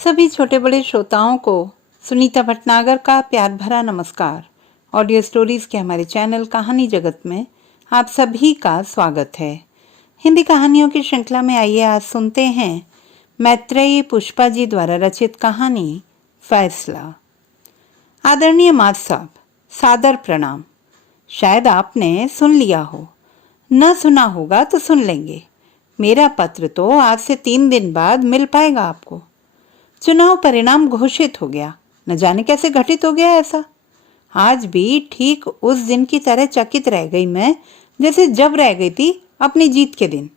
सभी छोटे बड़े श्रोताओं को सुनीता भटनागर का प्यार भरा नमस्कार। ऑडियो स्टोरीज के हमारे चैनल कहानी जगत में आप सभी का स्वागत है। हिंदी कहानियों की श्रृंखला में आइए आज सुनते हैं मैत्रेयी पुष्पा जी द्वारा रचित कहानी फैसला। आदरणीय मात साहब, सादर प्रणाम। शायद आपने सुन लिया हो, न सुना होगा तो सुन लेंगे। मेरा पत्र तो आज से 3 दिन बाद मिल पाएगा आपको। चुनाव परिणाम घोषित हो गया। न जाने कैसे घटित हो गया ऐसा। आज भी ठीक उस दिन की तरह चकित रह गई मैं, जैसे जब रह गई थी अपनी जीत के दिन।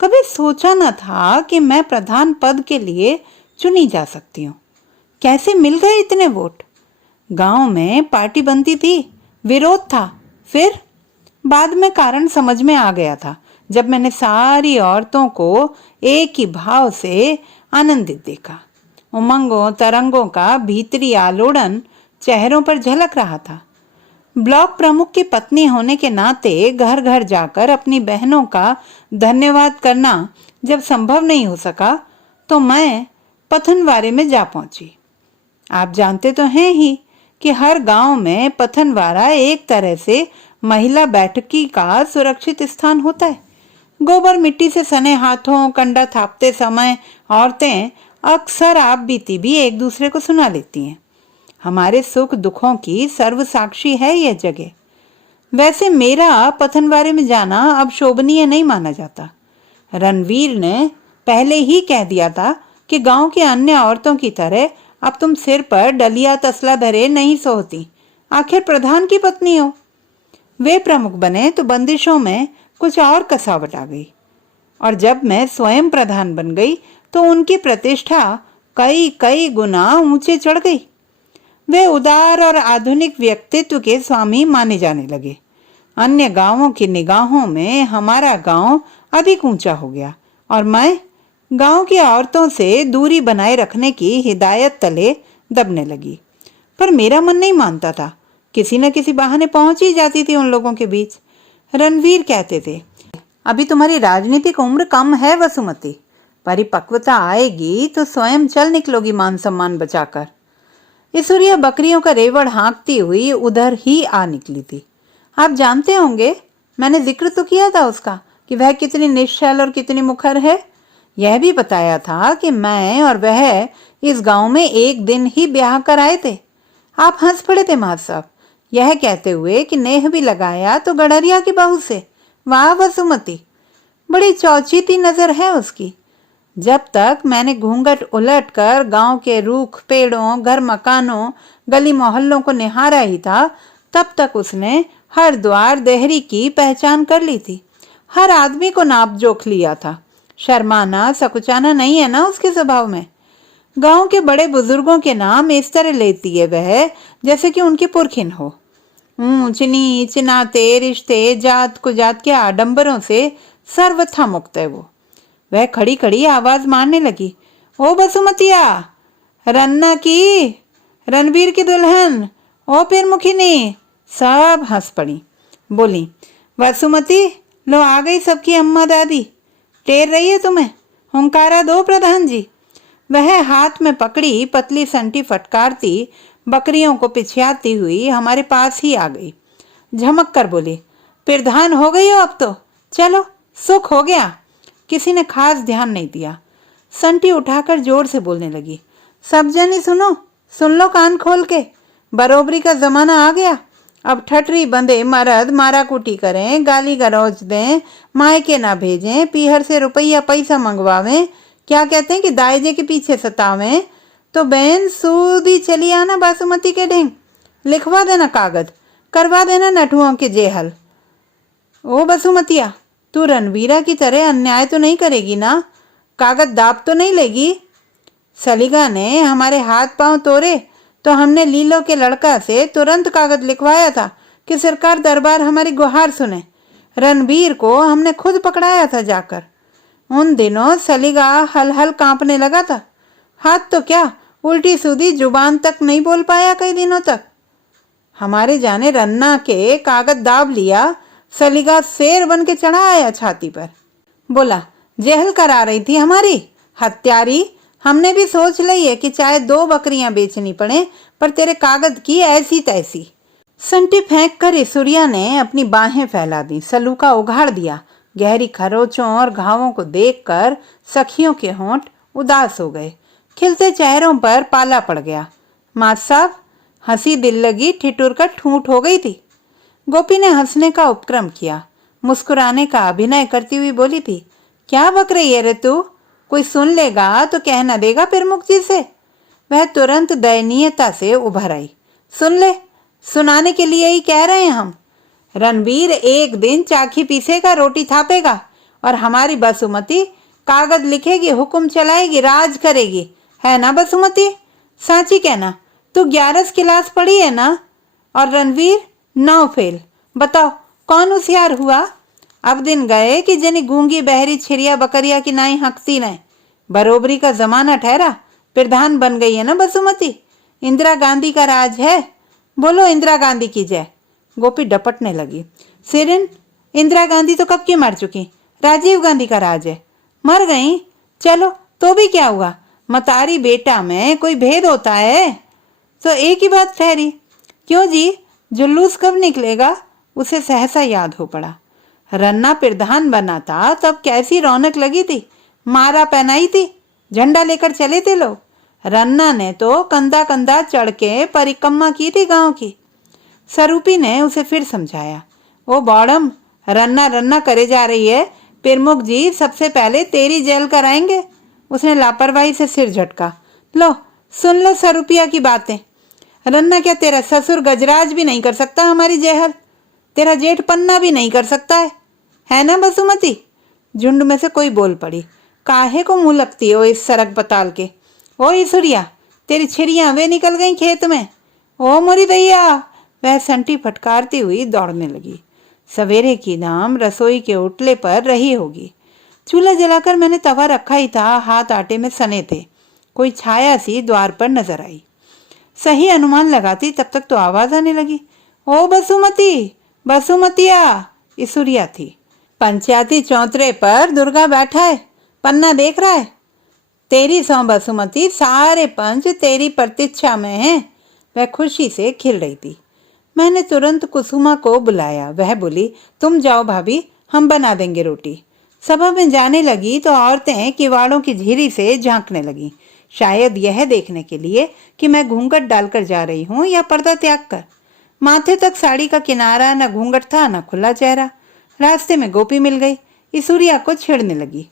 कभी सोचा न था कि मैं प्रधान पद के लिए चुनी जा सकती हूँ। कैसे मिल गए इतने वोट? गांव में पार्टी बनती थी, विरोध था। फिर बाद में कारण समझ में आ गया था, जब मैंने सारी औरतों को एक ही भाव से आनंदित देखा। उमंगों तरंगों का भीतरी आलोड़न चेहरों पर झलक रहा था। ब्लॉक प्रमुख की पत्नी होने के नाते घर घर जाकर अपनी बहनों का धन्यवाद करना जब संभव नहीं हो सका, तो मैं पथनवारे में जा पहुंची। आप जानते तो हैं ही कि हर गांव में पथनवारा एक तरह से महिला बैठकी का सुरक्षित स्थान होता है। गोबर मिट्टी से सने हाथों कंडा थापते समय औरतें अक्सर आप बीती भी एक दूसरे को सुना लेती हैं। हमारे सुख दुखों की सर्व साक्षी है यह जगह। वैसे मेरा पथनवारे में जाना अब शोभनीय नहीं माना जाता। रणवीर ने पहले ही कह दिया था कि गांव की अन्य औरतों की तरह अब तुम सिर पर डलिया तसला धरे नहीं सोती। आखिर प्रधान की पत्नी हो। वे प्रमुख बने तो बंदिशों में कुछ और कसावट आ गई, और जब मैं स्वयं प्रधान बन गई तो उनकी प्रतिष्ठा कई कई गुना ऊंचे चढ़ गई। वे उदार और आधुनिक व्यक्तित्व के स्वामी माने जाने लगे। अन्य गांवों की निगाहों में हमारा गांव अधिक ऊंचा हो गया, और मैं गांव की औरतों से दूरी बनाए रखने की हिदायत तले दबने लगी। पर मेरा मन नहीं मानता था। किसी न किसी बहाने पहुंच ही जाती थी उन लोगों के बीच। रणवीर कहते थे, अभी तुम्हारी राजनीतिक उम्र कम है वसुमती, परिपक्वता आएगी तो स्वयं चल निकलोगी मान सम्मान बचाकर। ईश्वरीय बकरियों का रेवड़ हाँकती हुई उधर ही आ निकली थी। आप जानते होंगे, मैंने जिक्र तो किया था उसका कि वह कितनी निश्चल और कितनी मुखर है। यह भी बताया था कि मैं और वह इस गांव में एक दिन ही ब्याह कर आए थे। आप हंस पड़े थे मात साहब, यह कहते हुए कि नेह भी लगाया तो गड़रिया की बहू से। वाह वसुमती, बड़ी चौचीती नजर है उसकी। जब तक मैंने घूंघट उलट कर गांव के रूख पेड़ों घर मकानों गली मोहल्लों को निहारा ही था, तब तक उसने हर द्वार देहरी की पहचान कर ली थी। हर आदमी को नाप जोख लिया था। शर्माना सकुचाना नहीं है ना उसके स्वभाव में। गांव के बड़े बुजुर्गों के नाम इस तरह लेती है वह जैसे कि उनकी पुरखिन हो। ऊंच नीच नाते रिश्ते जात कुजात के आडंबरों से सर्वथा मुक्त है वो। वह खड़ी खड़ी आवाज मारने लगी, ओ बसुमतिया, रन्ना की, रणवीर की दुल्हन, ओ पिरमुखिनी। सब हंस पड़ी। बोली, वसुमती, लो आ गई सबकी अम्मा दादी। टेर रही है तुम्हें, हुंकारा दो प्रधान जी। वह हाथ में पकड़ी पतली संटी फटकारती बकरियों को पिछयाती हुई हमारे पास ही आ गई। झमक कर बोली, प्रधान हो गई हो अब तो, चलो सुख हो गया। किसी ने खास ध्यान नहीं दिया। संटी उठाकर जोर से बोलने लगी, सब जने सुनो, सुन लो कान खोल के। बरोबरी का जमाना आ गया। अब ठटरी बंधे मर्द मारा कुटी करें, गाली गलौज दें, मायके ना भेजें, पीहर से रुपया पैसा मंगवावें, क्या कहते हैं कि दायजे के पीछे सतावें, तो बहन सूदी चली आना बासुमती के ढेंग। लिखवा देना कागज, करवा देना नटुओं के जेहल। ओ बसुमतिया, तू रणवीरा की तरह अन्याय तो नहीं करेगी ना? कागज दाब तो नहीं लेगी? सलीगा ने हमारे हाथ पांव तोड़े तो हमने लीलो के लड़का से तुरंत कागज लिखवाया था कि सरकार दरबार हमारी गुहार सुने। रणवीर को हमने खुद पकड़ाया था जाकर। उन दिनों सलीगा हल हल कांपने लगा था। हाथ तो क्या, उल्टी सीधी जुबान तक नहीं बोल पाया कई दिनों तक। हमारे जाने रन्ना के कागज दाब लिया, सलीगा शेर बन के चढ़ा आया छाती पर। बोला, जेहल करा रही थी हमारी, हत्यारी, हमने भी सोच ली है कि चाहे 2 बकरियां बेचनी पड़े, पर तेरे कागज की ऐसी तैसी। संटी फेंक कर ईश्वरिया ने अपनी बाहें फैला दी, सलूका उघाड़ दिया। गहरी खरोचों और घावों को देखकर सखियों के होंठ उदास हो गए, खिलते चेहरों पर पाला पड़ गया। माँ साहब, हंसी दिल लगी ठिठुर कर ठूंठ हो गई थी। गोपी ने हंसने का उपक्रम किया, मुस्कुराने का अभिनय करती हुई बोली थी, क्या बक रही है रे तू? कोई सुन लेगा तो कहना देगा प्रमुख जी से। वह तुरंत दयनीयता से उभर आई। सुन ले, सुनाने के लिए ही कह रहे हैं हम। रणवीर एक दिन चाखी पीसेगा, रोटी थापेगा, और हमारी बसुमती कागज लिखेगी, हुक्म चलाएगी, राज करेगी। है ना बसुमती? सांची कहना, तू 11 क्लास पढ़ी है ना? और रणवीर 9 फेल। बताओ कौन होशियार हुआ? अब दिन गए कि जनी गूंगी बहरी छिरिया बकरिया की नाई हंकती नहीं। बरोबरी का जमाना ठहरा, प्रधान बन गई है ना बसुमती। इंदिरा गांधी का राज है। बोलो इंदिरा गांधी की जय। गोपी डपटने लगी। सिरिन, इंदिरा गांधी तो कब की मर चुकी, राजीव गांधी का राज है। मर गई? चलो तो भी क्या हुआ, मतारी बेटा में कोई भेद होता है? तो एक ही बात ठहरी। क्यों जी, जुलूस कब निकलेगा? उसे सहसा याद हो पड़ा। रन्ना प्रधान बना था तब कैसी रौनक लगी थी, मारा पहनाई थी, झंडा लेकर चले थे लोग। रन्ना ने तो कंधा कंधा चढ़ के परिक्रमा की थी गांव की। स्वरूपी ने उसे फिर समझाया। ओ बॉडम, रन्ना रन्ना करे जा रही है, प्रमुख जी सबसे पहले तेरी जेल कराएंगे। उसने लापरवाही से सिर झटका। लो सुन लो स्वरूपिया की बातें। रन्ना क्या तेरा ससुर गजराज भी नहीं कर सकता हमारी जेहल? तेरा जेठ पन्ना भी नहीं कर सकता है ना बसुमती? झुंड में से कोई बोल पड़ी। काहे को मुंह लगती हो इस सड़क बताल के? ओ ईश्वरिया, तेरी छिरियां वे निकल गई खेत में। ओ मोरी दैया, वह संटी फटकारती हुई दौड़ने लगी। सवेरे की नाम रसोई के उठले पर रही होगी। चूल्हा जलाकर मैंने तवा रखा ही था, हाथ आटे में सने थे। कोई छाया सी द्वार पर नजर आई। सही अनुमान लगाती तब तक तो आवाज आने लगी। ओ बसुमती, बसुमतिया। ईश्वरिया थी। पंचायती चौतरे पर दुर्गा बैठा है, पन्ना देख रहा है। तेरी सौ बसुमती, सारे पंच तेरी प्रतीक्षा में हैं। वह खुशी से खिल रही थी। मैंने तुरंत कुसुमा को बुलाया। वह बोली, तुम जाओ भाभी, हम बना देंगे रोटी। सभा में जाने लगी तो औरतें किवाड़ों की झिरी से झांकने लगी, शायद यह देखने के लिए कि मैं घूंघट डालकर जा रही हूँ या पर्दा त्याग कर। माथे तक साड़ी का किनारा, न घूंघट था न खुला चेहरा। रास्ते में गोपी मिल गई। ईश्वरिया को छेड़ने लगी।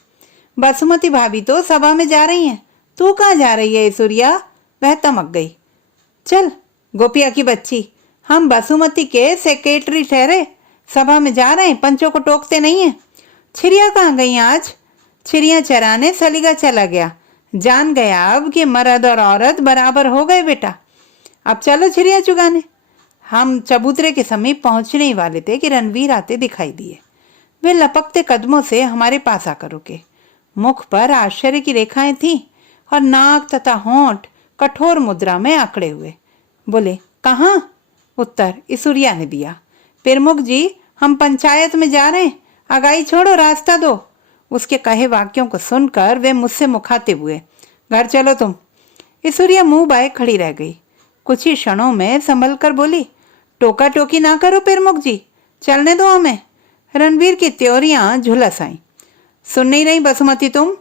बसुमती भाभी तो सभा में जा रही हैं, तू कहाँ जा रही है ईश्वरिया? वह तमक गई। चल गोपिया की बच्ची, हम बसुमती के सेक्रेटरी ठहरे, सभा में जा रहे हैं, पंचों को टोकते नहीं है। छिरिया कहाँ गई आज? छिरिया चराने सलीगा चला गया। जान गया अब कि मर्द और औरत बराबर हो गए बेटा। अब चलो छिरिया चुगाने। हम चबूतरे के समीप पहुंचने ही वाले थे कि रणवीर आते दिखाई दिए। वे लपकते कदमों से हमारे पास आकर रुके। मुख पर आश्चर्य की रेखाएं थीं और नाक तथा होंठ कठोर मुद्रा में आंकड़े हुए। बोले, कहाँ? उत्तर ईश्वरिया ने दिया। प्रमुख जी, हम पंचायत में जा रहे हैं, आगाई छोड़ो, रास्ता दो। उसके कहे वाक्यों को सुनकर वे मुझसे मुखातिब हुए। घर चलो तुम। ईश्वरिया मुंह बाए खड़ी रह गई। कुछ ही क्षणों में संभल कर बोली, टोका टोकी ना करो प्रमुख जी, चलने दो हमें। रणवीर की त्योरियां झुलस आई। सुन नहीं रही बसुमती तुम?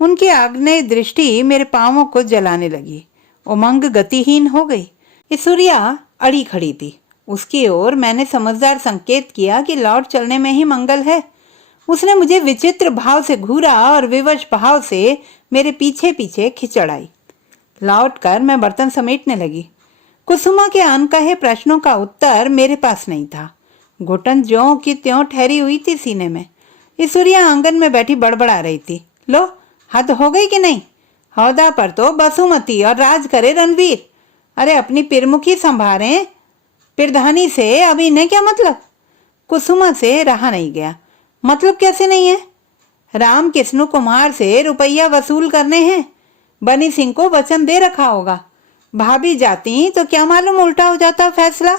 उनकी आग्नेय दृष्टि मेरे पांवों को जलाने लगी। उमंग गतिहीन हो गई। ईश्वरिया अड़ी खड़ी थी। उसकी ओर मैंने समझदार संकेत किया कि लौट चलने में ही मंगल है। उसने मुझे विचित्र भाव से घूरा और विवश भाव से मेरे पीछे पीछे खिंचड़ आई। लौट कर मैं बर्तन समेटने लगी। कुसुमा के अनकहे प्रश्नों का उत्तर मेरे पास नहीं था। घुटन ज्यों की त्यों ठहरी हुई थी सीने में। ईश्वरिया आंगन में बैठी बड़बड़ा रही थी। लो, हद हो गई कि नहीं? हौदा पर तो बसुमती और राज करे रणवीर। अरे अपनी प्रमुखी संभारे, प्रधानी से अब इन्हें क्या मतलब? कुसुमा से रहा नहीं गया। मतलब कैसे नहीं है? राम कृष्ण कुमार से रुपया वसूल करने हैं। बनी सिंह को वचन दे रखा होगा। भाभी जाती तो क्या मालूम उल्टा हो जाता फैसला।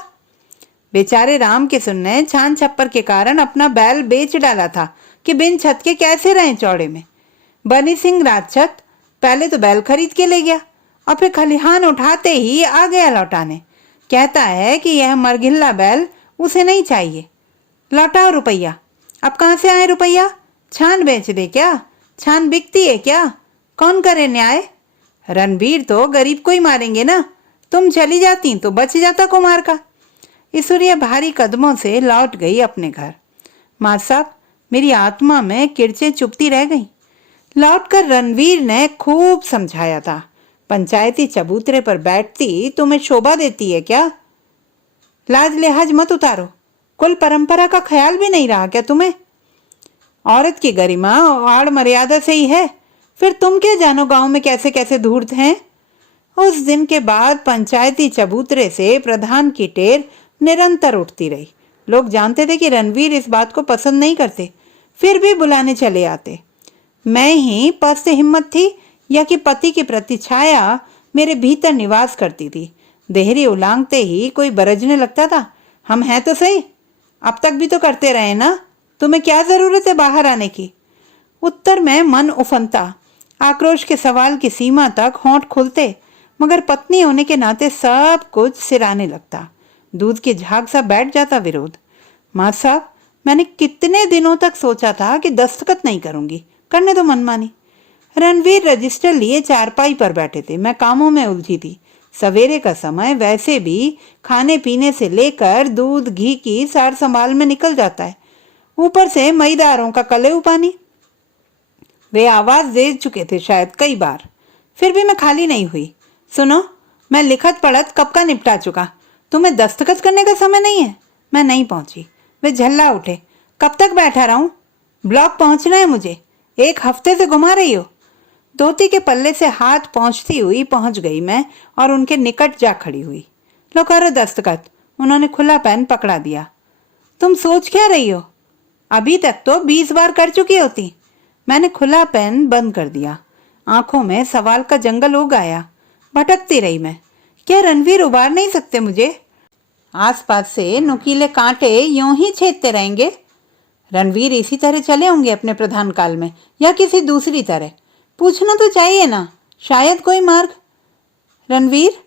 बेचारे राम कृष्ण ने छान छप्पर के कारण अपना बैल बेच डाला था कि बिन छत के कैसे रहे चौड़े में। बनी सिंह राजछत पहले तो बैल खरीद के ले गया और फिर खलिहान उठाते ही आ गया लौटाने। कहता है कि यह मरघिल्ला बैल उसे नहीं चाहिए। लौटाओ रुपया। अब कहाँ से आए रुपया? छान बेच दे क्या? छान बिकती है क्या? कौन करे न्याय? रणवीर तो गरीब को ही मारेंगे ना। तुम चली जाती तो बच जाता कुमार का। ईश्वरिया भारी कदमों से लौट गई अपने घर। माँ साहब, मेरी आत्मा में किरचें चुभती रह गईं। लौटकर रणवीर ने खूब समझाया था, पंचायती चबूतरे पर बैठती तुम्हें शोभा देती है क्या? लाज लिहाज मत उतारो। कुल परंपरा का ख्याल भी नहीं रहा क्या तुम्हें? औरत की गरिमा आड़ मर्यादा से ही है। फिर तुम क्या जानो गांव में कैसे कैसे धूर्त हैं। उस दिन के बाद पंचायती चबूतरे से प्रधान की टेर निरंतर उठती रही। लोग जानते थे कि रणवीर इस बात को पसंद नहीं करते, फिर भी बुलाने चले आते। मैं ही पस्त हिम्मत थी या कि पति की प्रतिछाया मेरे भीतर निवास करती थी। देहरी उलांघते ही कोई बरजने लगता था, हम हैं तो सही, अब तक भी तो करते रहे ना, तुम्हें क्या जरूरत है बाहर आने की? उत्तर में मन उफनता, आक्रोश के सवाल की सीमा तक होंठ खुलते, मगर पत्नी होने के नाते सब कुछ सिराने लगता। दूध की झाग सा बैठ जाता विरोध। माँ साहब, मैंने कितने दिनों तक सोचा था कि दस्तखत नहीं करूंगी, करने दो मनमानी। रणवीर रजिस्टर लिए चारपाई पर बैठे थे, मैं कामों में उलझी थी। सवेरे का समय वैसे भी खाने पीने से लेकर दूध घी की सार संभाल में निकल जाता है, ऊपर से मईदारों का कलेऊ पानी। वे आवाज दे चुके थे शायद कई बार, फिर भी मैं खाली नहीं हुई। सुनो, मैं लिखत पढ़त कब का निपटा चुका, तुम्हें दस्तखत करने का समय नहीं है। मैं नहीं पहुंची। वे झल्ला उठे, कब तक बैठा रहूं? ब्लॉक पहुंचना है मुझे, 1 हफ्ते से घुमा रही हो। धोती के पल्ले से हाथ पहुंचती हुई पहुंच गई मैं और उनके निकट जा खड़ी हुई। लो करो दस्तखत। उन्होंने खुला पेन पकड़ा दिया। तुम सोच क्या रही हो? अभी तक तो 20 बार कर चुकी होती। मैंने खुला पेन बंद कर दिया। आंखों में सवाल का जंगल उग आया। भटकती रही मैं। क्या रणवीर उबार नहीं सकते मुझे? आसपास से नुकीले कांटे यूं ही छेदते रहेंगे। रणवीर इसी तरह चले होंगे अपने प्रधान काल में, या किसी दूसरी तरह। पूछना तो चाहिए ना, शायद कोई मार्ग। रणवीर?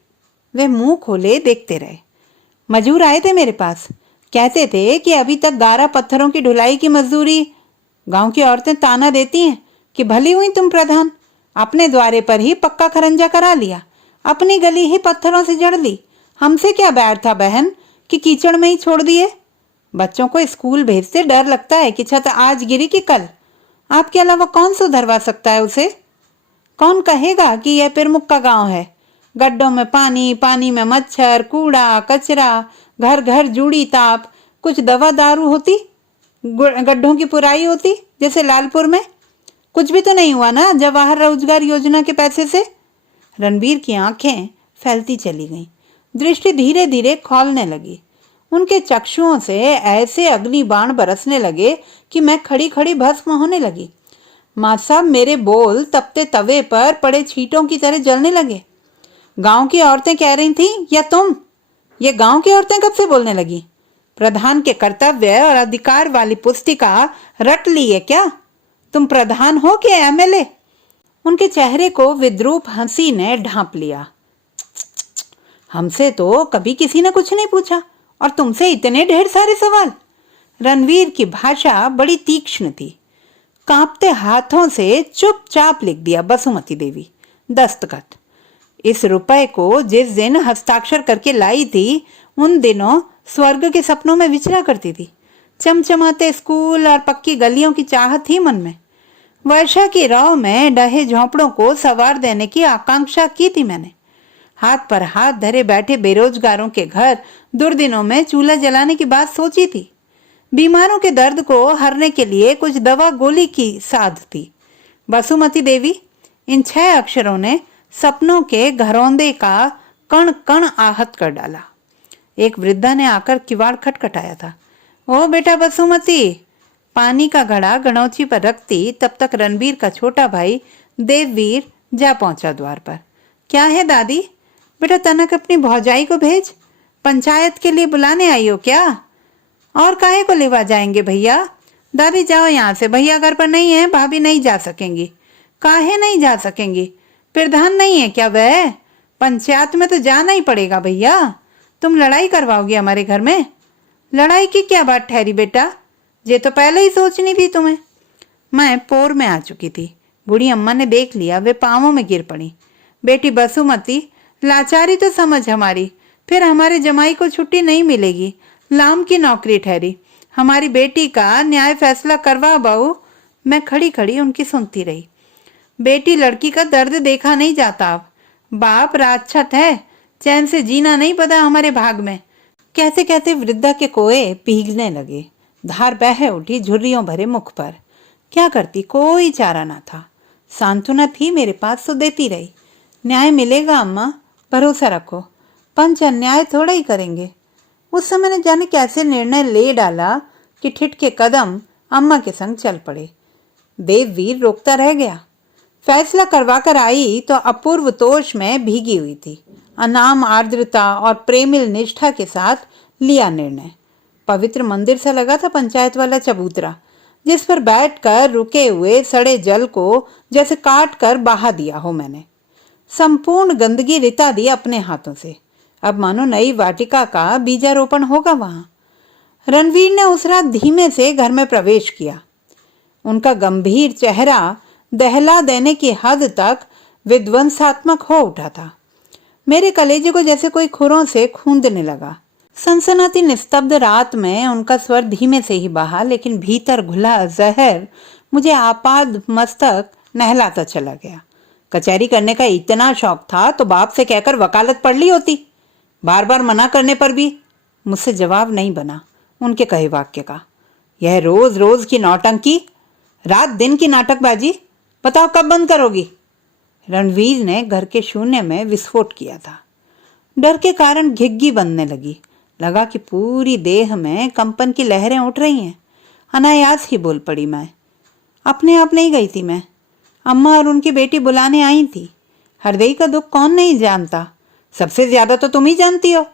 वे मुंह खोले देखते रहे। मजूर आए थे मेरे पास, कहते थे कि अभी तक 12 पत्थरों की ढुलाई की मजदूरी। गांव की औरतें ताना देती हैं कि भली हुई तुम प्रधान, अपने द्वारे पर ही पक्का खरंजा करा लिया, अपनी गली ही पत्थरों से जड़ ली। हमसे क्या बैर था बहन कि कीचड़ में ही छोड़ दिए। बच्चों को स्कूल भेजते डर लगता है कि छत आज गिरी कि कल। आपके अलावा कौन सुधरवा सकता है उसे? कौन कहेगा कि यह पिरमुख का गांव है? गड्ढों में पानी, पानी में मच्छर, कूड़ा कचरा, घर घर जूड़ी ताप। कुछ दवा दारू होती, गड्ढों की पुराई होती जैसे लालपुर में। कुछ भी तो नहीं हुआ ना जवाहर रोजगार योजना के पैसे से। रणवीर की आंखें फैलती चली गईं, दृष्टि धीरे धीरे खौलने लगी। उनके चक्षुओं से ऐसे अग्नि बाण बरसने लगे कि मैं खड़ी खड़ी भस्म होने लगी। माँ साहब, मेरे बोल तपते तवे पर पड़े छींटों की तरह जलने लगे। गांव की औरतें कह रही थीं या तुम? ये गांव की औरतें कब से बोलने लगी? प्रधान के कर्तव्य और अधिकार वाली पुस्तिका रट ली है क्या? तुम प्रधान हो कि एमएलए? उनके चेहरे को विद्रूप हंसी ने ढांप लिया। हमसे तो कभी किसी ने कुछ नहीं पूछा और तुमसे इतने ढेर सारे सवाल। रणवीर की भाषा बड़ी तीक्ष्ण थी। कांपते हाथों से चुपचाप लिख दिया, बसुमती देवी, दस्तखत। इस रुपए को जिस दिन हस्ताक्षर करके लाई थी, उन दिनों स्वर्ग के सपनों में विचरा करती थी। चमचमाते स्कूल और पक्की गलियों की चाहत थी मन में। वर्षा की राह में डहे झोंपड़ों को सवार देने की आकांक्षा की थी मैंने। हाथ पर हाथ धरे बैठे बेरोजगारों के घर दुर्दिनों में चूल्हा जलाने की बात सोची थी। बीमारों के दर्द को हरने के लिए कुछ दवा गोली की साध थी। बसुमती देवी, इन 6 अक्षरों ने सपनों के घरौंदे का कण कण आहत कर डाला। एक वृद्धा ने आकर किवाड़ खटखटाया था। ओ बेटा बसुमती। पानी का घड़ा गणौची पर रखती तब तक रणवीर का छोटा भाई देववीर जा पहुंचा द्वार पर। क्या है दादी? बेटा तनक अपनी भौजाई को भेज, पंचायत के लिए बुलाने आई हो क्या? और काहे को लेवा जाएंगे भैया? दादी जाओ यहाँ से, भैया घर पर नहीं है, भाभी नहीं जा सकेंगी। काहे नहीं जा सकेंगी? प्रधान नहीं है क्या वह? पंचायत में तो जाना ही पड़ेगा भैया। तुम लड़ाई करवाओगे हमारे घर में? लड़ाई की क्या बात ठहरी बेटा? ये तो पहले ही सोचनी थी तुम्हें। मैं पोर में आ चुकी थी। बूढ़ी अम्मा ने देख लिया, वे पांवों में गिर पड़ी। बेटी बसुमती, लाचारी तो समझ हमारी, फिर हमारे जमाई को छुट्टी नहीं मिलेगी। लाम की नौकरी ठहरी, हमारी बेटी का न्याय फैसला करवा बहू। मैं खड़ी खड़ी उनकी सुनती रही। बेटी लड़की का दर्द देखा नहीं जाता। अब बाप राक्षस है, चैन से जीना नहीं पता हमारे भाग में। कहते कहते वृद्धा के कोए पीघने लगे। धार बह उठी झुर्रियों भरे मुख पर। क्या करती, कोई चारा ना था। सांत्वना थी मेरे पास तो देती रही। न्याय मिलेगा अम्मा, भरोसा रखो। पंच अन्याय थोड़ा ही करेंगे। उस समय न जाने कैसे निर्णय ले डाला कि ठिठ के कदम अम्मा के संग चल पड़े। देववीर रोकता रह गया। फैसला करवा कर आई तो अपूर्व तोष में भीगी हुई थी। अनाम आर्द्रता और प्रेमिल निष्ठा के साथ लिया निर्णय। पवित्र मंदिर सा लगा था पंचायत वाला चबूतरा, जिस पर बैठकर रुके हुए सड़े जल को जैसे काट कर बहा दिया हो मैंने। संपूर्ण गंदगी रिता दी अपने हाथों से। अब मानो नई वाटिका का बीजारोपण होगा वहां। रणवीर ने उस रात धीमे से घर में प्रवेश किया। उनका गंभीर चेहरा दहला देने की हद तक विध्वंसात्मक हो उठा था। मेरे कलेजे को जैसे कोई खुरों से खूंदने लगा। सनसनाती निस्तब्ध रात में उनका स्वर धीमे से ही बहा, लेकिन भीतर घुला जहर मुझे आपाद मस्तक नहलाता चला गया। कचहरी करने का इतना शौक था तो बाप से कहकर वकालत पढ़ ली होती। बार बार मना करने पर भी मुझसे जवाब नहीं बना उनके कहे वाक्य का। यह रोज रोज की नौटंकी, रात दिन की नाटकबाजी, बताओ कब बंद करोगी? रणवीर ने घर के शून्य में विस्फोट किया था। डर के कारण घिग्गी बनने लगी। लगा कि पूरी देह में कंपन की लहरें उठ रही हैं। अनायास ही बोल पड़ी मैं। अपने आप नहीं गई थी मैं। अम्मा और उनकी बेटी बुलाने आई थी। हरदई का दुख कौन नहीं जानता? सबसे ज्यादा तो तुम ही जानती हो।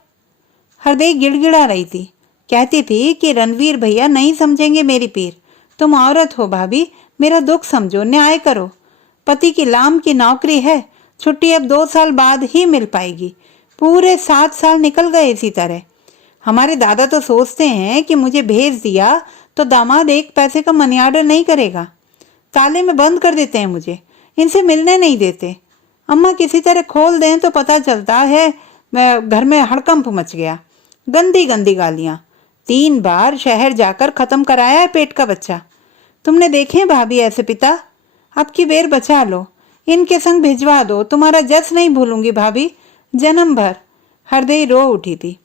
हरदई गिड़गिड़ा रही थी। कहती थी कि रणवीर भैया नहीं समझेंगे मेरी पीर। तुम औरत हो भाभी, मेरा दुख समझो, न्याय करो। पति की लाम की नौकरी है, छुट्टी अब 2 साल बाद ही मिल पाएगी। पूरे 7 साल निकल गए इसी तरह। हमारे दादा तो सोचते हैं कि मुझे भेज दिया तो दामाद 1 पैसे का मनी ऑर्डर नहीं करेगा। ताले में बंद कर देते हैं मुझे, इनसे मिलने नहीं देते। अम्मा किसी तरह खोल दें तो पता चलता है घर में हड़कंप मच गया। गंदी गंदी गालियां। 3 बार शहर जाकर खत्म कराया है पेट का बच्चा। तुमने देखे भाभी ऐसे पिता? अब की बेर बचा लो, इनके संग भिजवा दो। तुम्हारा जस नहीं भूलूंगी भाभी, जन्म भर। हरदई रो उठी थी।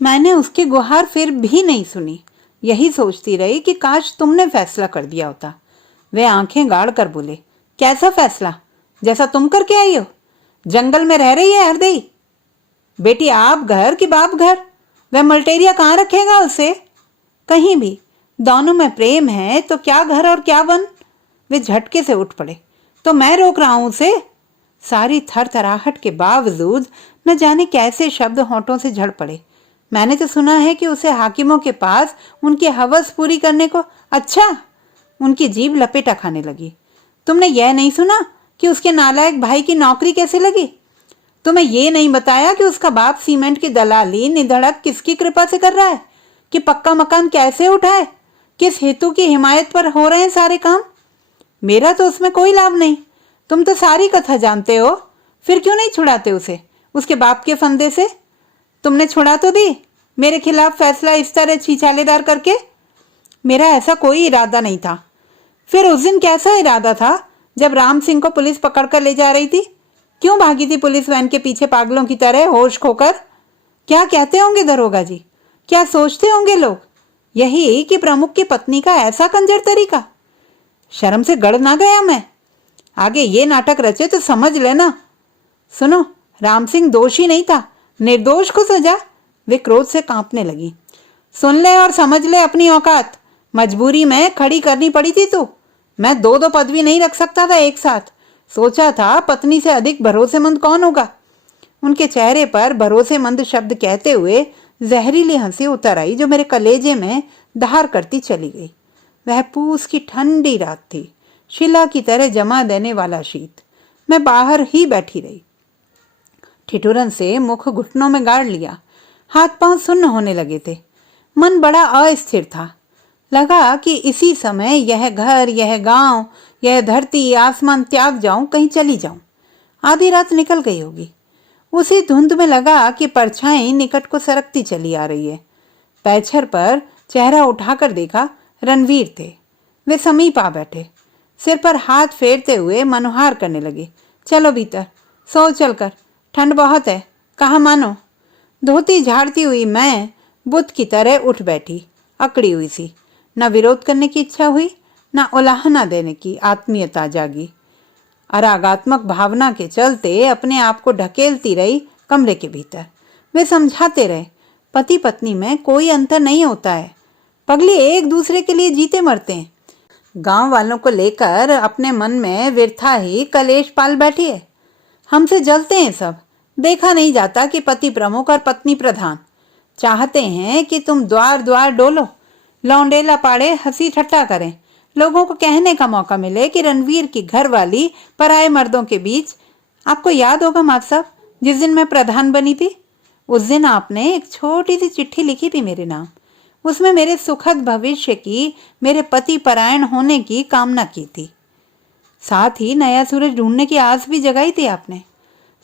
मैंने उसकी गुहार फिर भी नहीं सुनी। यही सोचती रही कि काश तुमने फैसला कर दिया होता। वे आंखें गाड़ कर बोले, कैसा फैसला? जैसा तुम करके आई हो। जंगल में रह रही है हरदई। बेटी आप घर कि बाप घर? वह मल्टेरिया कहाँ रखेगा उसे? कहीं भी। दोनों में प्रेम है तो क्या घर और क्या वन। वे झटके से उठ पड़े। तो मैं रोक रहा हूं उसे? सारी थरथराहट के बावजूद न जाने कैसे शब्द होंठों से झड़ पड़े। मैंने तो सुना है कि उसे हाकिमों के पास उनकी हवस पूरी करने को। अच्छा, उनकी जीभ लपेटा खाने लगी। तुमने यह नहीं सुना कि उसके नालायक भाई की नौकरी कैसे लगी? तुम्हें यह नहीं बताया कि उसका बाप सीमेंट की दलाली निधड़क किसकी कृपा से कर रहा है? कि पक्का मकान कैसे उठाए? किस हेतु की हिमायत पर हो रहे हैं सारे काम? मेरा तो उसमें कोई लाभ नहीं। तुम तो सारी कथा जानते हो। फिर क्यों नहीं छुड़ाते उसे उसके बाप के फंदे से? तुमने छुड़ा तो दी मेरे खिलाफ फैसला इस तरह छीछालेदार करके। मेरा ऐसा कोई इरादा नहीं था। फिर उस दिन कैसा इरादा था जब राम सिंह को पुलिस पकड़कर ले जा रही थी? क्यों भागी थी पुलिस वैन के पीछे पागलों की तरह होश खोकर? क्या कहते होंगे दरोगा जी? क्या सोचते होंगे लोग? यही कि प्रमुख की पत्नी का ऐसा कंजर तरीका। शर्म से गड़ ना गया मैं? आगे ये नाटक रचे तो समझ लेना। सुनो, राम सिंह दोषी नहीं था, निर्दोष को सजा। वे क्रोध से कांपने लगी। सुन ले और समझ ले अपनी औकात। मजबूरी में खड़ी करनी पड़ी थी तू। मैं 2 पदवी नहीं रख सकता था एक साथ। सोचा था पत्नी से अधिक भरोसेमंद कौन होगा। उनके चेहरे पर भरोसेमंद शब्द कहते हुए जहरीली हंसी उतर आई जो मेरे कलेजे में धार करती चली गई। वह पूस की ठंडी रात थी, शिला की तरह जमा देने वाला शीत। मैं बाहर ही बैठी रही। ठिठुरन से मुख घुटनों में गाड़ लिया। हाथ पांव सुन्न होने लगे थे। मन बड़ा अस्थिर था। लगा कि इसी समय यह घर, यह गांव, यह धरती आसमान त्याग जाऊं, कहीं चली जाऊं। आधी रात निकल गई होगी। उसी धुंध में लगा कि परछाई निकट को सरकती चली आ रही है। पैछर पर चेहरा उठाकर देखा, रणवीर थे। वे समीप आ बैठे, सिर पर हाथ फेरते हुए मनोहार करने लगे। चलो भीतर, सो चलकर, ठंड बहुत है, कहा मानो। धोती झाड़ती हुई मैं बुत की तरह उठ बैठी, अकड़ी हुई सी। न विरोध करने की इच्छा हुई, न उलाहना देने की आत्मीयता जागी। अरागात्मक भावना के चलते अपने आप को ढकेलती रही कमरे के भीतर। वे समझाते रहे, पति पत्नी में कोई अंतर नहीं होता है। पगली एक दूसरे के लिए जीते मरते हैं। गांव वालों को लेकर अपने मन में विरथा ही कलेश पाल बैठी है। हमसे जलते हैं सब। देखा नहीं जाता कि पति प्रमुख और पत्नी प्रधान। चाहते हैं कि तुम द्वार द्वार डोलो, लौंडेला पाड़े, हंसी ठट्टा करें, लोगों को कहने का मौका मिले कि रणवीर की घरवाली पराए मर्दों के बीच। आपको याद होगा माँ साहब, जिस दिन मैं प्रधान बनी थी, उस दिन आपने एक छोटी सी चिट्ठी लिखी थी मेरे नाम। उसमें मेरे सुखद भविष्य की, मेरे पति परायण होने की कामना की थी। साथ ही नया सूरज ढूंढने की आस भी जगाई थी आपने।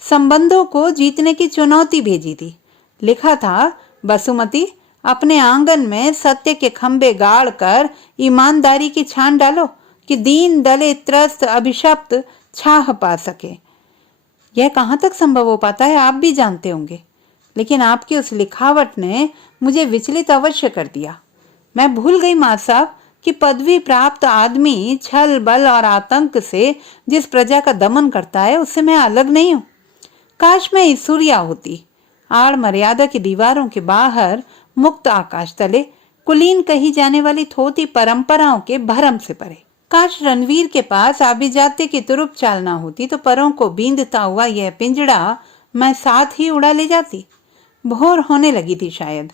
संबंधों को जीतने की चुनौती भेजी थी। लिखा था, बसुमती, अपने आंगन में सत्य के खंबे गाड़ कर ईमानदारी की छान डालो कि दीन दलित त्रस्त अभिशप्त छाह पा सके। यह कहाँ तक संभव हो पाता है आप भी जानते होंगे, लेकिन आपकी उस लिखावट ने मुझे विचलित अवश्य कर दिया। मैं भूल गई माँ साहब कि पदवी प्राप्त आदमी छल बल और आतंक से जिस प्रजा का दमन करता है, उससे मैं अलग नहीं हूँ। काश मैं ईश्वरिया होती, आड़ मर्यादा की दीवारों के बाहर मुक्त आकाश तले कुलीन कही जाने वाली थोती परंपराओं के भरम से परे। काश रणवीर के पास आभिजात्य की तुरुप चाल ना होती तो परों को बींदता हुआ यह पिंजड़ा मैं साथ ही उड़ा ले जाती। भोर होने लगी थी शायद।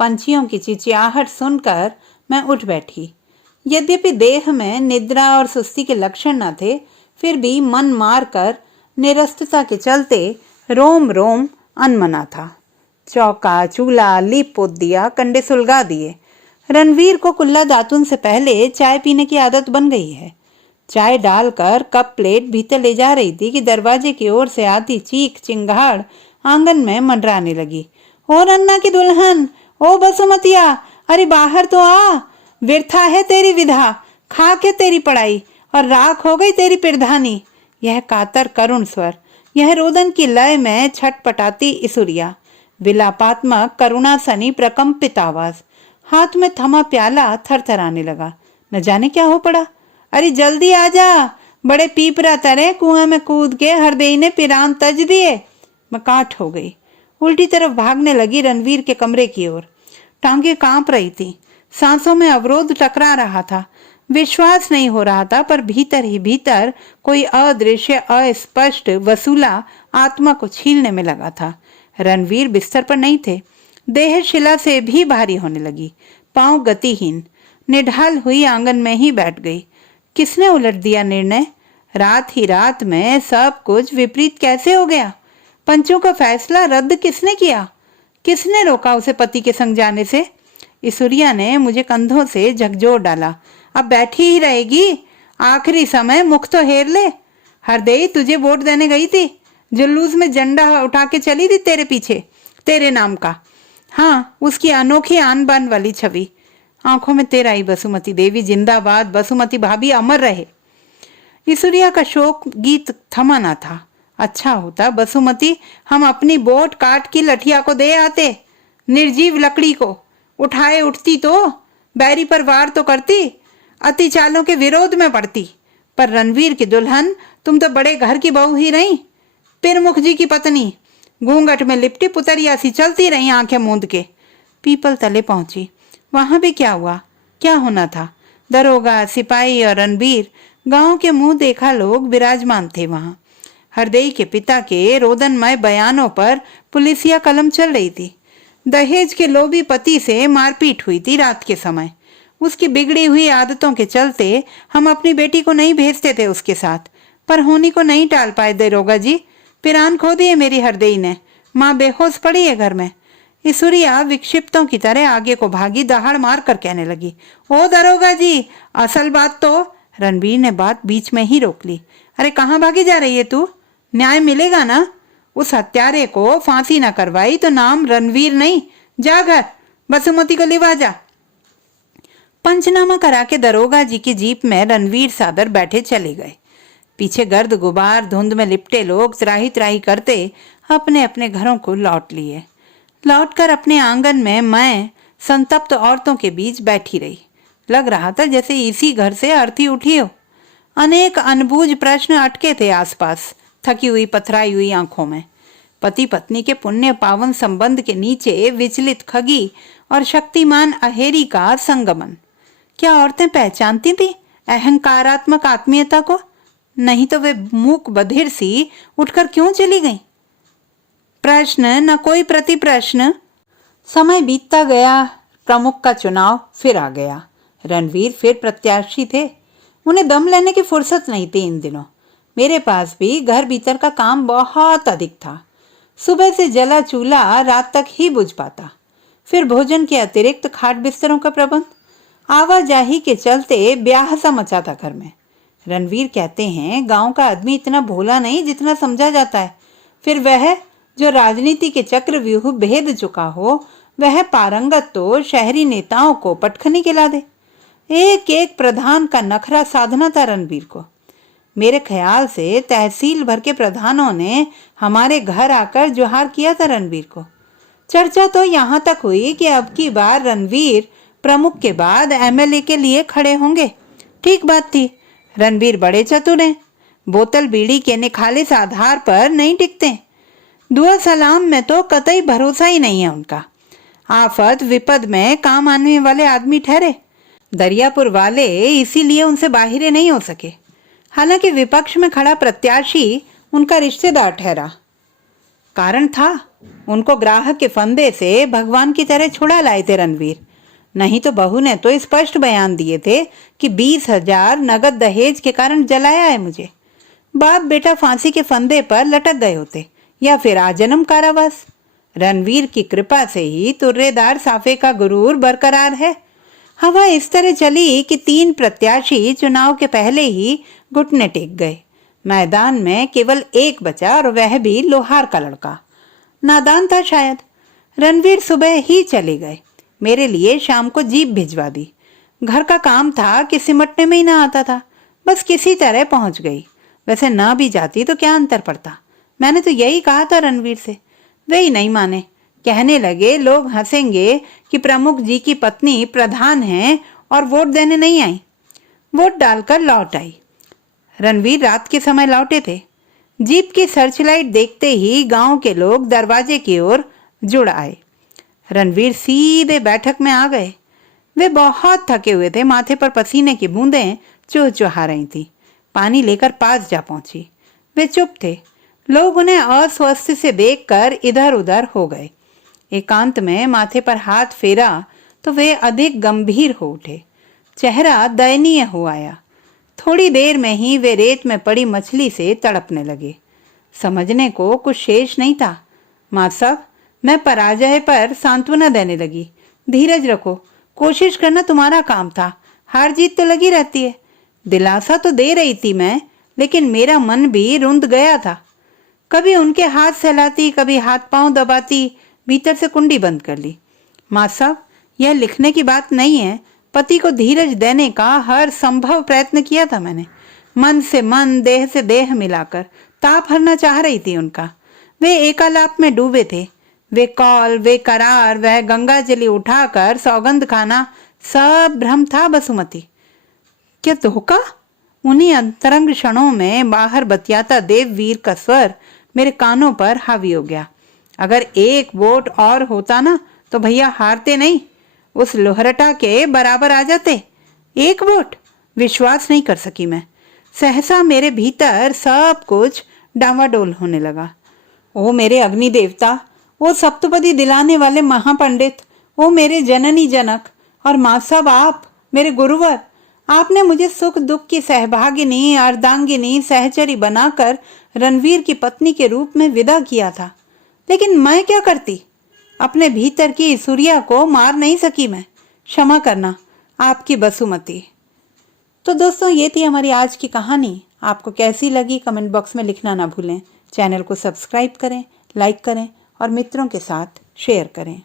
पंछियों की चिचियाहट सुनकर मैं उठ बैठी। यद्यपि देह में निद्रा और सुस्ती के लक्षण न थे, फिर भी मन मार कर निरस्तता के चलते रोम रोम अनमना था। चौका चूल्हा लीप पोत दिया, कंडे सुलगा दिए। रणवीर को कुल्ला दातुन से पहले चाय पीने की आदत बन गई है। चाय डालकर कप प्लेट भीतर ले जा रही थी कि दरवाजे की ओर से आती चीख चिंगाड़ आंगन में मंडराने लगी। ओ रन्ना की दुल्हन, ओ बसुमतिया, अरे बाहर तो आ। व्यर्था है तेरी विधा, खा के तेरी पढ़ाई, और राख हो गई तेरी पिरधानी। यह कातर करुण स्वर, यह रोदन की लय में छटपटाती इसुरिया, विलापात्मक करुणा सनी प्रकंपित आवाज। हाथ में थमा प्याला थरथराने लगा। न जाने क्या हो पड़ा। अरे जल्दी आ जा, बड़े पीपरा तरह कुआं में कूद के हरदेई ने पिरान तज दिए। मैं काठ हो गई। उल्टी तरफ भागने लगी रणवीर के कमरे की ओर। टांगे कांप रही थी, सांसों में अवरोध टकरा रहा था। विश्वास नहीं हो रहा था, पर भीतर ही भीतर कोई अदृश्य अस्पष्ट वसूला आत्मा को छीलने में लगा था। रणवीर बिस्तर पर नहीं थे। देह शिला से भी भारी होने लगी। पांव गतिहीन, निढाल हुई आंगन में ही बैठ गई। किसने उलट दिया निर्णय? रात ही रात में सब कुछ विपरीत कैसे हो गया? पंचों का फैसला रद्द किसने किया? किसने रोका उसे पति के संग जाने से? ईश्वरिया ने मुझे कंधों से झकझोर डाला। अब बैठी ही रहेगी? आखिरी समय मुख तो हेर ले। हरदेई तुझे वोट देने गई थी, जुलूस में झंडा उठा के चली थी तेरे पीछे, तेरे नाम का। हाँ, उसकी अनोखी आन बान वाली छवि। आंखों में तेरा ही, बसुमती देवी जिंदाबाद, बसुमती भाभी अमर रहे। ईश्वरिया का शोक गीत थमा ना था। अच्छा होता बसुमती हम अपनी बोट काट की लठिया को दे आते, निर्जीव लकड़ी को उठाए उठती तो बैरी पर वार तो करती, अति चालों के विरोध में पड़ती। पर रणवीर की दुल्हन, तुम तो बड़े घर की बहू ही रही। पिरमुख जी की पत्नी घूंघट में लिपटी पुतरिया सी चलती रही आंखें मूंद के। पीपल तले पहुंची। वहां भी क्या हुआ? क्या होना था? दरोगा, सिपाही और रणबीर, गांव के मुंह देखा लोग विराजमान थे वहां। हरदेई के पिता के रोदनमय बयानों पर पुलिसिया कलम चल रही थी। दहेज के लोभी पति से मारपीट हुई थी रात के समय। उसकी बिगड़ी हुई आदतों के चलते हम अपनी बेटी को नहीं भेजते थे उसके साथ। पर होनी को नहीं टाल पाए दरोगा जी। पिरान खो दिए मेरी हरदेई ने। माँ बेहोश पड़ी है घर में। ईश्वरिया विक्षिप्तों की तरह आगे को भागी, दहाड़ मार कर कहने लगी, ओ दरोगा जी, असल बात तो। रणवीर ने बात बीच में ही रोक ली। अरे कहाँ भागी जा रही है तू? न्याय मिलेगा ना? उस हत्यारे को फांसी ना करवाई तो नाम रणवीर नहीं। जा घर, बसुमती को लिवा जा। पंचनामा करा के दरोगा जी की जीप में रणवीर सादर बैठे चले गए। पीछे गर्द गुबार धुंध में लिपटे लोग त्राही त्राही करते अपने अपने घरों को लौट लिए। लौटकर अपने आंगन में मैं संतप्त औरतों के बीच बैठी रही। लग रहा था जैसे इसी घर से अर्थी उठी हो। अनेक अनबूझ प्रश्न अटके थे आसपास, थकी हुई पथराई हुई आंखों में। पति पत्नी के पुण्य पावन संबंध के नीचे विचलित खगी और शक्तिमान अहेरी का संगमन। क्या औरतें पहचानती थी अहंकारात्मक आत्मीयता को? नहीं तो वे मूक बधिर सी उठकर क्यों चली गईं? प्रश्न न कोई प्रति प्रश्न। समय बीतता गया। प्रमुख का चुनाव फिर आ गया। रणवीर फिर प्रत्याशी थे। उन्हें दम लेने की फुर्सत नहीं थी इन दिनों। मेरे पास भी घर भीतर का काम बहुत अधिक था। सुबह से जला चूल्हा रात तक ही बुझ पाता। फिर भोजन के अतिरिक्त खाट बिस्तरों का प्रबंध। आवाजाही के चलते ब्याह सा मचा था घर में। रणवीर कहते हैं गांव का आदमी इतना भोला नहीं जितना समझा जाता है। फिर वह जो राजनीति के चक्रव्यूह भेद चुका हो, वह पारंगत तो शहरी नेताओं को पटखनी खिला दे। एक एक प्रधान का नखरा साधना था रणवीर को। मेरे ख्याल से तहसील भर के प्रधानों ने हमारे घर आकर जोहार किया था रणवीर को। चर्चा तो यहाँ तक हुई कि अब की बार रणवीर प्रमुख के बाद एमएलए के लिए खड़े होंगे। ठीक बात थी। रणवीर बड़े चतुर हैं। बोतल बीड़ी के निखालिस आधार पर नहीं टिकते। दुआ सलाम में तो कतई भरोसा ही नहीं है उनका। आफत विपद में काम आने वाले आदमी ठहरे। दरियापुर वाले इसीलिए उनसे बाहिरे नहीं हो सके। हालांकि विपक्ष में खड़ा प्रत्याशी उनका रिश्तेदार ठहरा। कारण था, उनको ग्राहक के फंदे से भगवान की तरह छुड़ा लाए थे रणवीर। नहीं तो बहू ने तो स्पष्ट बयान दिए थे कि 20,000 नगद दहेज के कारण जलाया है मुझे। बाप बेटा फांसी के फंदे पर लटक गए होते या फिर आजन्म कारावास। रणवीर की कृपा से ही तुर्रेदार साफे का गुरूर बरकरार है। हवा इस तरह चली कि 3 प्रत्याशी चुनाव के पहले ही घुटने टेक गए। मैदान में केवल एक बचा और वह भी लोहार का लड़का। नादान था शायद। रणवीर सुबह ही चले गए। मेरे लिए शाम को जीप भिजवा दी। घर का काम था कि सिमटने में ही ना आता था। बस किसी तरह पहुंच गई। वैसे ना भी जाती तो क्या अंतर पड़ता। मैंने तो यही कहा था रणवीर से। वे ही नहीं माने। कहने लगे लोग हंसेंगे कि प्रमुख जी की पत्नी प्रधान है और वोट देने नहीं आई। वोट डालकर लौट आई। रणवीर रात के समय लौटे थे। जीप की सर्चलाइट देखते ही गांव के लोग दरवाजे की ओर जुड़ आए। रणवीर सीधे बैठक में आ गए। वे बहुत थके हुए थे। माथे पर पसीने की बूंदें चुहचुहा रही थी। पानी लेकर पास जा पहुंची। वे चुप थे। लोग उन्हें अस्वस्थ से देखकर इधर उधर हो गए। एकांत में माथे पर हाथ फेरा तो वे अधिक गंभीर हो उठे। चेहरा दयनीय हो आया। थोड़ी देर में ही वे रेत में पड़ी मछली से तड़पने लगे। समझने को कुछ शेष नहीं था। माँ साहब, मैं पराजय पर सांत्वना देने लगी। धीरज रखो, कोशिश करना तुम्हारा काम था। हार जीत तो लगी रहती है। दिलासा तो दे रही थी मैं, लेकिन मेरा मन भी रुंध गया था। कभी उनके हाथ सहलाती, कभी हाथ पांव दबाती, भीतर से कुंडी बंद कर ली। माँ साहब, यह लिखने की बात नहीं है। पति को धीरज देने का हर संभव प्रयत्न किया था मैंने। मन से मन, देह से देह मिलाकर ताप हरना चाह रही थी उनका। वे एकालाप में डूबे थे। वे कौल, वे करार, वह गंगा जली उठाकर सौगंध खाना, सब भ्रम था बसुमती। क्या धोखा? उन्हीं अंतरंग क्षणों में बाहर बतियाता देववीर का स्वर मेरे कानों पर हावी हो गया। अगर एक वोट और होता ना तो भैया हारते नहीं, उस लोहरटा के बराबर आ जाते। एक वोट? विश्वास नहीं कर सकी मैं। सहसा मेरे भीतर सब कुछ डावाडोल होने लगा। ओ मेरे अग्नि देवता, वो सप्तपदी दिलाने वाले महापंडित, वो मेरे जननी जनक, और माँ साहब आप मेरे गुरुवर, आपने मुझे सुख दुख की सहभागिनी, अर्धांगिनी, सहचरी बनाकर रणवीर की पत्नी के रूप में विदा किया था, लेकिन मैं क्या करती? अपने भीतर की सूर्या को मार नहीं सकी मैं। क्षमा करना, आपकी बसुमती। तो दोस्तों, ये थी हमारी आज की कहानी। आपको कैसी लगी कमेंट बॉक्स में लिखना ना भूलें। चैनल को सब्सक्राइब करें, लाइक करें और मित्रों के साथ शेयर करें।